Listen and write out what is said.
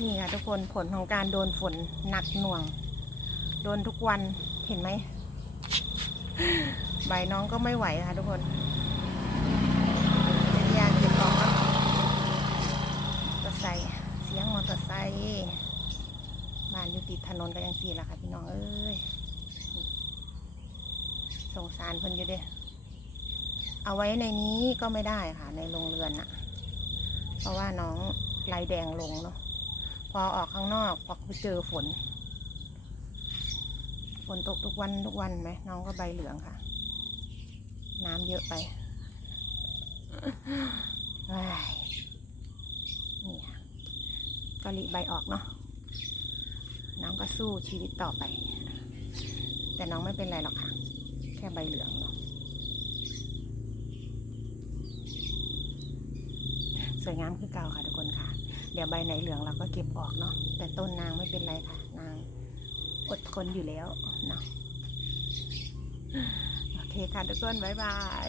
นี่ค่ะทุกคนผลของการโดนฝนหนักหน่วง โดนทุกวันเห็นไหม ใบน้องก็ไม่ไหวค่ะทุกคนเป็นยาเก็บออกแล้วมอเตอร์ไซค์เสียงมอเตอร์ไซค์บ้านอยู่ติดถนนก็ยังสีละค่ะพี่น้องเอ้ยสงสารเพิ่นอยู่เด้เอาไว้ในนี้ก็ไม่ได้ค่ะ ในโรงเรือนนะเพราะว่าน้องลายแดงลงเนาะ พอออกข้างนอกพอไปเจอฝน ฝนตกทุกวันทุกวันไหมน้องก็ใบเหลืองค่ะ น้ำเยอะไปนี่ค่ะก็รีใบออกเนาะน้องก็สู้ชีวิตต่อไป แต่น้องไม่เป็นไรหรอกค่ะ แค่ใบเหลืองเนาะสวยงามคือเก่าค่ะทุกคนค่ะ เดี๋ยวใบไหนเหลืองเราก็เก็บออกเนาะแต่ต้นนางไม่เป็นไรค่ะ นางอดทนอยู่แล้วเนาะโอเคค่ะทุกคนบ๊ายบาย